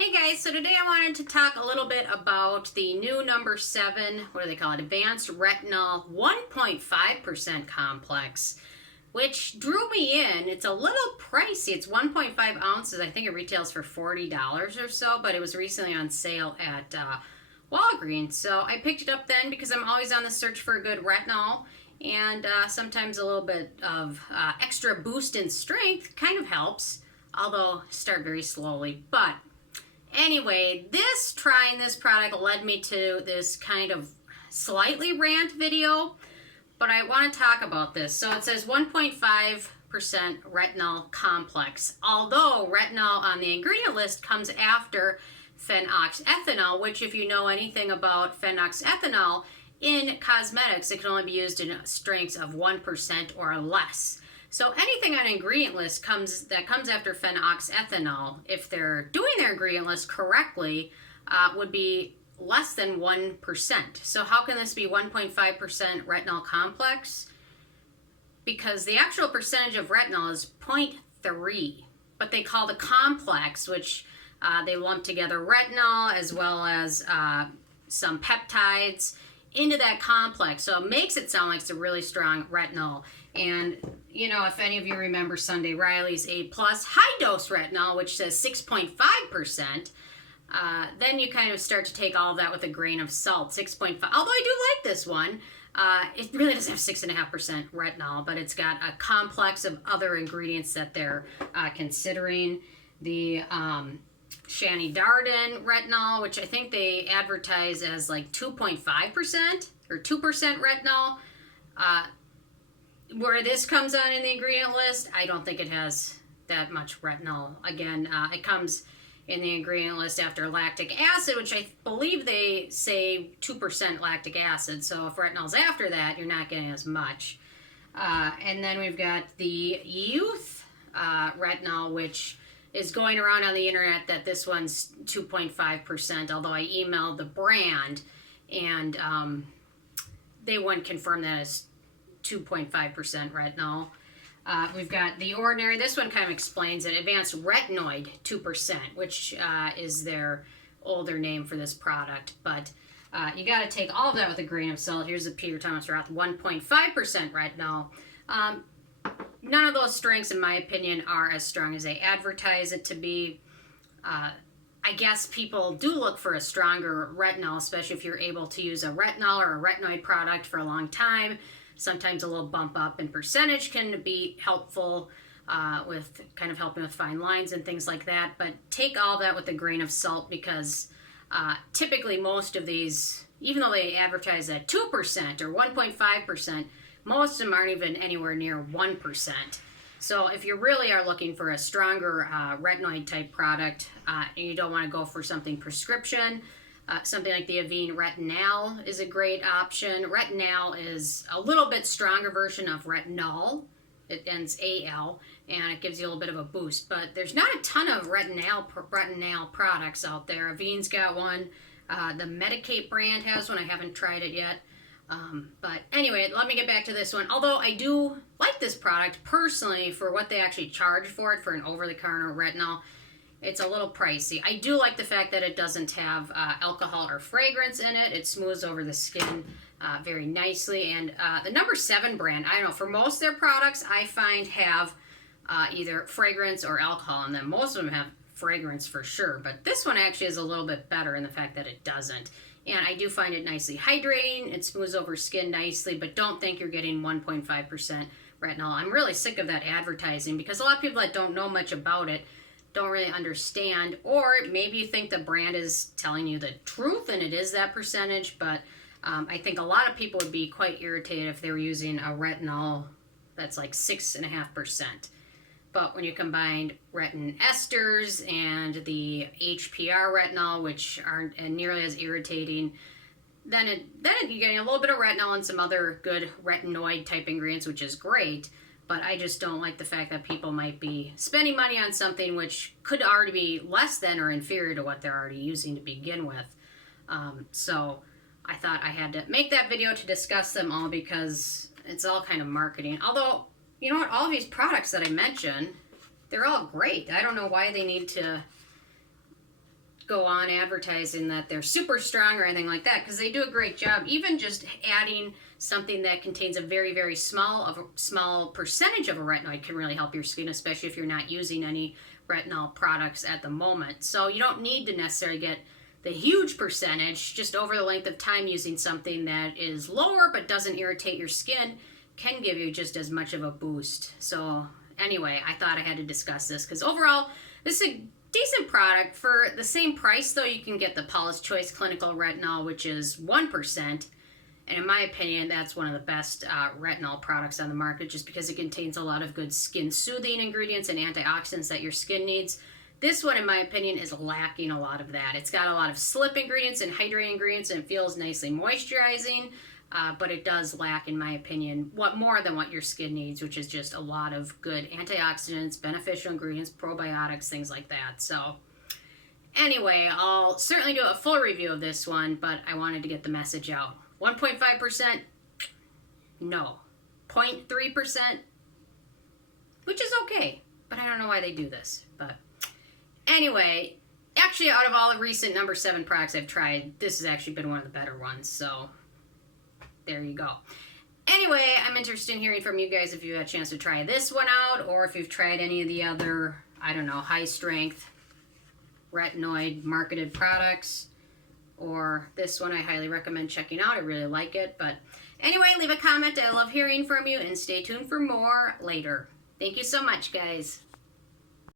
Hey guys, so today I wanted to talk a little bit about the new number 7, what do they call it, Advanced Retinol 1.5% complex, which drew me in. It's a little pricey. It's 1.5 ounces. I think it retails for $40 or so, but it was recently on sale at Walgreens. So I picked it up then because I'm always on the search for a good retinol, and sometimes a little bit of extra boost in strength kind of helps, although start very slowly. But anyway, trying this product led me to this kind of slightly rant video, but I want to talk about this. So it says 1.5% retinol complex, although retinol on the ingredient list comes after phenoxyethanol, which if you know anything about phenoxyethanol, in cosmetics it can only be used in strengths of 1% or less. So anything on ingredient list that comes after phenoxyethanol, if they're doing their ingredient list correctly, would be less than 1%. So how can this be 1.5% retinol complex? Because the actual percentage of retinol is 0.3, but they call the complex, which they lump together retinol as well as some peptides into that complex. So it makes it sound like it's a really strong retinol. And, you know, if any of you remember Sunday Riley's A+ high dose retinol, which says 6.5%, then you kind of start to take all of that with a grain of salt. 6.5, although I do like this one. It really doesn't have 6.5% retinol, but it's got a complex of other ingredients that they're considering. The Shani Darden retinol, which I think they advertise as like 2.5% or 2% retinol. Where this comes on in the ingredient list, I don't think it has that much retinol. Again, it comes in the ingredient list after lactic acid, which I believe they say 2% lactic acid. So if retinol's after that, you're not getting as much. And then we've got the youth retinol, which is going around on the internet that this one's 2.5%, although I emailed the brand and they wouldn't confirm that as 2.5% retinol. We've got the ordinary, this one kind of explains it, Advanced Retinoid 2%, which is their older name for this product. But you got to take all of that with a grain of salt. Here's the Peter Thomas Roth 1.5% retinol. None of those strengths, in my opinion, are as strong as they advertise it to be. I guess people do look for a stronger retinol, especially if you're able to use a retinol or a retinoid product for a long time. Sometimes a little bump up in percentage can be helpful with kind of helping with fine lines and things like that. But take all that with a grain of salt because typically most of these, even though they advertise at 2% or 1.5%, most of them aren't even anywhere near 1%. So if you really are looking for a stronger retinoid type product and you don't want to go for something prescription, something like the Avene Retinol is a great option. Retinol is a little bit stronger version of retinol. It ends AL, and it gives you a little bit of a boost. But there's not a ton of retinol products out there. Avene's got one. The Medicate brand has one. I haven't tried it yet. But anyway, let me get back to this one. Although I do like this product personally for what they actually charge for it for an over-the-counter retinol. It's a little pricey. I do like the fact that it doesn't have alcohol or fragrance in it. It smooths over the skin very nicely. And the number 7 brand, I don't know, for most of their products, I find have either fragrance or alcohol in them. Most of them have fragrance for sure, but this one actually is a little bit better in the fact that it doesn't. And I do find it nicely hydrating. It smooths over skin nicely, but don't think you're getting 1.5% retinol. I'm really sick of that advertising because a lot of people that don't know much about it don't really understand, or maybe you think the brand is telling you the truth and it is that percentage, but I think a lot of people would be quite irritated if they were using a retinol that's like 6.5%. But when you combine retin esters and the HPR retinol, which aren't nearly as irritating, then you're getting a little bit of retinol and some other good retinoid type ingredients, which is great. But I just don't like the fact that people might be spending money on something which could already be less than or inferior to what they're already using to begin with. So I thought I had to make that video to discuss them all because it's all kind of marketing. Although, you know what, all of these products that I mentioned, they're all great. I don't know why they need to go on advertising that they're super strong or anything like that, because they do a great job. Even just adding something that contains a very, very small percentage of a retinoid can really help your skin, especially if you're not using any retinol products at the moment. So you don't need to necessarily get the huge percentage. Just over the length of time, using something that is lower but doesn't irritate your skin can give you just as much of a boost. So anyway, I thought I had to discuss this because overall, this is a decent product. For the same price, though, you can get the Paula's Choice Clinical Retinol, which is 1%. And in my opinion, that's one of the best retinol products on the market, just because it contains a lot of good skin-soothing ingredients and antioxidants that your skin needs. This one, in my opinion, is lacking a lot of that. It's got a lot of slip ingredients and hydrating ingredients, and it feels nicely moisturizing, but it does lack, in my opinion, more than what your skin needs, which is just a lot of good antioxidants, beneficial ingredients, probiotics, things like that. So anyway, I'll certainly do a full review of this one, but I wanted to get the message out. 1.5%, no. 0.3%, which is okay, but I don't know why they do this. But anyway, actually, out of all the recent number 7 products I've tried, this has actually been one of the better ones, so there you go. Anyway, I'm interested in hearing from you guys if you had a chance to try this one out, or if you've tried any of the other, I don't know, high-strength retinoid marketed products. Or this one I highly recommend checking out. I really like it. But anyway, leave a comment. I love hearing from you, and stay tuned for more later. Thank you so much, guys.